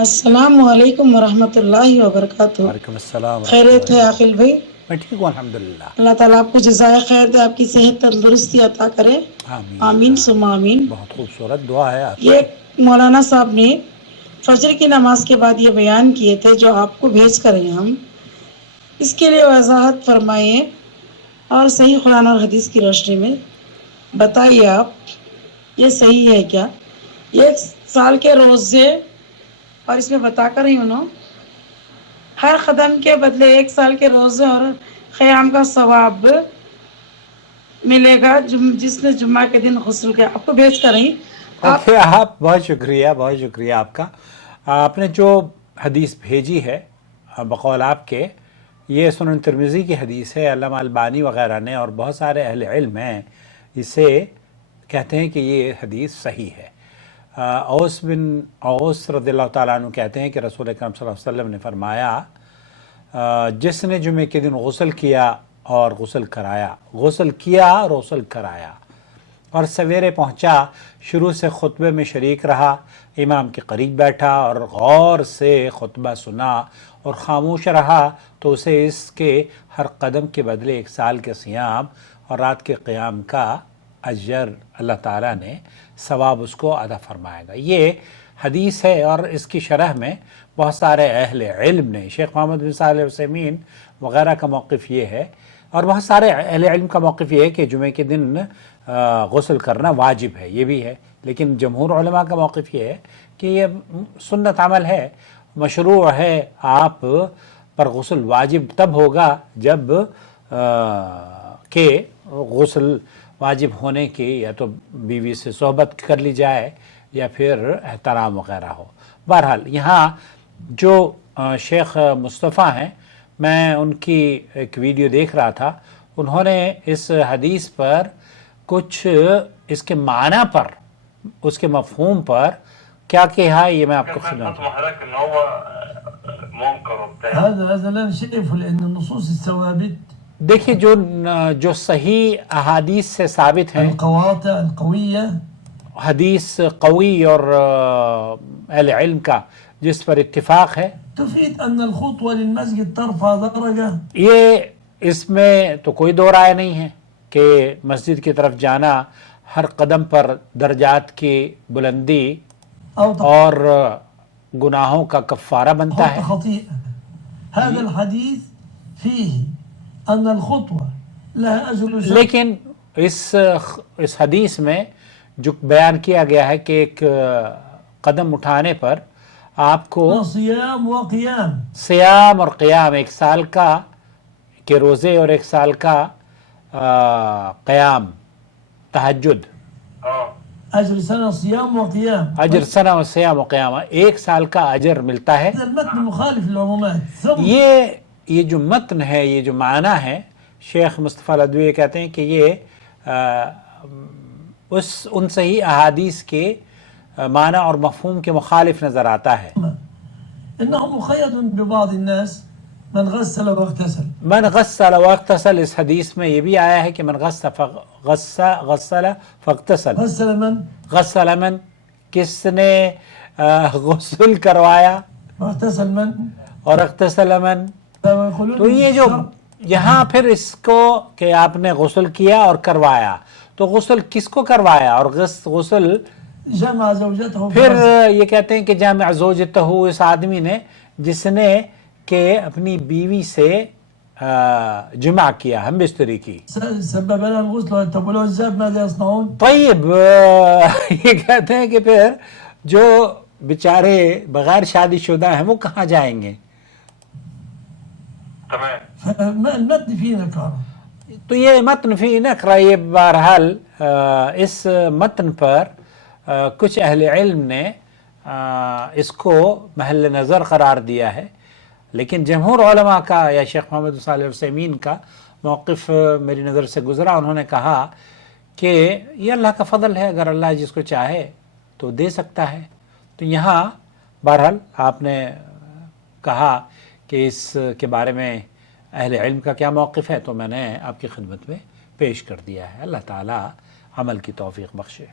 السلام علیکم ورحمۃ اللہ وبرکاتہ۔ وعلیکم السلام ورحمۃ خیریت ہے اللہ۔ عاقل بھائی؟ میں ٹھیک ہوں الحمدللہ۔ اللہ تعالیٰ آپ کو جزائے خیر دے، آپ کی صحت تندرستی عطا کرے، آمین ثم آمین۔ بہت خوبصورت دعا ہے آپ یہ کی۔ مولانا صاحب نے فجر کی نماز کے بعد یہ بیان کیے تھے جو آپ کو بھیج کریں ہم، اس کے لیے وضاحت فرمائیے اور صحیح قرآن اور حدیث کی روشنی میں بتائیے آپ یہ صحیح ہے کیا؟ یہ 1 سال کے روزے، اور اس میں بتا کر ہی انہوں ہر قدم کے بدلے 1 سال کے روزے اور قیام کا ثواب ملے گا جس نے جمعہ کے دن غسل کیا۔ آپ کو بھیج کر ہی اوکے، آپ بہت شکریہ آپ کا۔ آپ نے جو حدیث بھیجی ہے بقول آپ کے، یہ سنن ترمذی کی حدیث ہے۔ علامہ البانی وغیرہ نے اور بہت سارے اہل علم ہیں اسے کہتے ہیں کہ یہ حدیث صحیح ہے۔ اوس رضی اللہ تعالیٰ عنہ کہتے ہیں کہ رسول اکرم صلی اللہ علیہ وسلم نے فرمایا، جس نے جمعے کے دن غسل کیا اور غسل کرایا اور سویرے پہنچا، شروع سے خطبے میں شریک رہا، امام کے قریب بیٹھا اور غور سے خطبہ سنا اور خاموش رہا، تو اسے اس کے ہر قدم کے بدلے 1 سال کے صیام اور رات کے قیام کا اجر اللہ تعالیٰ نے ثواب اس کو عطا فرمائے گا۔ یہ حدیث ہے اور اس کی شرح میں بہت سارے اہل علم نے، شیخ محمد بن صالح العثیمین وغیرہ کا موقف یہ ہے، اور بہت سارے اہل علم کا موقف یہ ہے کہ جمعے کے دن غسل کرنا واجب ہے، یہ بھی ہے، لیکن جمہور علماء کا موقف یہ ہے کہ یہ سنت عمل ہے، مشروع ہے۔ آپ پر غسل واجب تب ہوگا جب کہ غسل واجب ہونے کی یا تو بیوی سے صحبت کر لی جائے یا پھر احترام وغیرہ ہو۔ بہرحال یہاں جو شیخ مصطفیٰ ہیں، میں ان کی ایک ویڈیو دیکھ رہا تھا، انہوں نے اس حدیث پر کچھ اس کے معنی پر، اس کے مفہوم پر کیا کہا ہے، یہ میں آپ کو سناتا ہوں۔ هذا لا نشرف لأن النصوص الثوابت دیکھیے جو صحیح احادیث سے ثابت ہیں، القواطع القوية، حدیث قوی اور اہل علم کا جس پر اتفاق ہے، تفيد أن الخطوة للمسجد ترفع درجة، یہ اس میں تو کوئی دو رائے نہیں ہے کہ مسجد کی طرف جانا ہر قدم پر درجات کی بلندی أو اور گناہوں کا کفارہ بنتا ہے۔ خطيئة. هذا الحديث فيه أن الخطوة لها أجر شرعي، لیکن اس حدیث میں جو بیان کیا گیا ہے کہ ایک قدم اٹھانے پر آپ کو صيام وقيام، صیام اور قیام، 1 سال کا کے روزے اور 1 سال کا قیام تہجد، أجر سنة صيام وقيام، اجر سنہ و صیام و قیام، 1 سال کا اجر ملتا ہے۔ هذا المتن مخالف للعمومات. ثم یہ جو متن ہے، یہ جو معنی ہے، شیخ مصطفیٰ الادویہ کہتے ہیں کہ یہ ان صحیح احادیث کے معنی اور مفہوم کے مخالف نظر آتا ہے۔ إنه مقيد ببعض الناس من غسل واغتسل، من غسل واغتسل، اس حدیث میں یہ بھی آیا ہے کہ من غسل فاغتسل، غسل من، کس نے غسل کروایا، واغتسل من، اور اغتسل من۔ فيقولون تو یہ جو یہاں پھر اس کو کہ آپ نے غسل کیا اور کروایا، تو غسل کس کو کروایا، اور غسل جمع زوجته، پھر یہ کہتے ہیں کہ جامع زوجتہ، اس آدمی نے جس نے کہ اپنی بیوی سے جمع کیا، ہم بستری کی۔ سبب لها الغسل. طب ولو الذهب ماذا يصنعون؟ طیب یہ کہتے ہیں کہ پھر جو بیچارے بغیر شادی شدہ ہیں وہ کہاں جائیں گے؟ المتن فيه نكارة. تو یہ متن فی نکرہ، یہ بہرحال اس متن پر کچھ اہل علم نے اس کو محل نظر قرار دیا ہے، لیکن جمہور علماء کا یا شیخ محمد بن صالح العثیمین کا موقف میری نظر سے گزرا۔ انہوں نے کہا کہ یہ اللہ کا فضل ہے، اگر اللہ جس کو چاہے تو دے سکتا ہے۔ تو یہاں بہرحال آپ نے کہا کہ اس کے بارے میں اہل علم کا کیا موقف ہے، تو میں نے آپ کی خدمت میں پیش کر دیا ہے۔ اللہ تعالی عمل کی توفیق بخشے۔